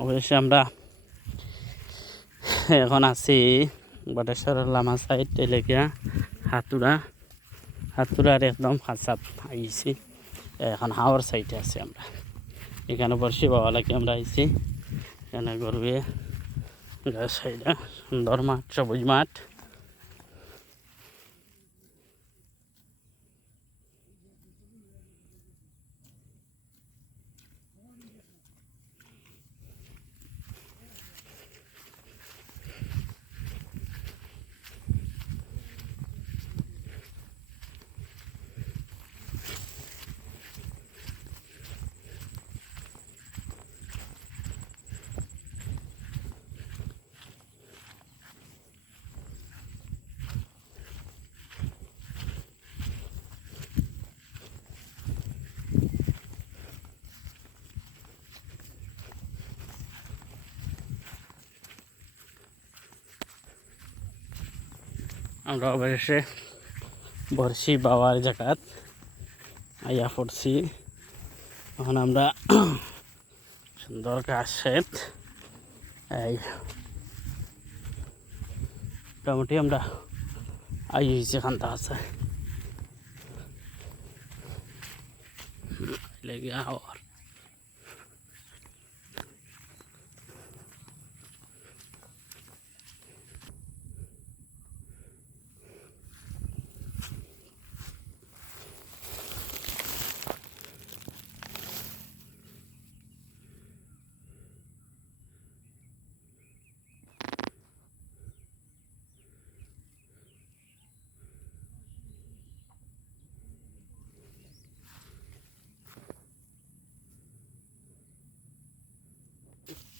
অবশ্যই আমরা এখন আছি বটেশ্বর লামা সাইড এলাকা হাতুরা হাতুড়ার একদম হাসাত আইছি। এখন হাওয়ার সাইডে আছি আমরা। এখানে বর্ষি বাবা লাগে আমরা আইছি। এখানে গরুয়ে সাইডে সুন্দর মাঠ, সবুজ মাঠ। আমরা অবশেষে বর্ষি বাবার জায়গাত আইয়া পড়ছি। এখন আমরা সুন্দর ক্ষেত এই মোটামুটি আমরা আইছি খান্তা আছে। লেগে আওয়ার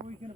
ওইখানে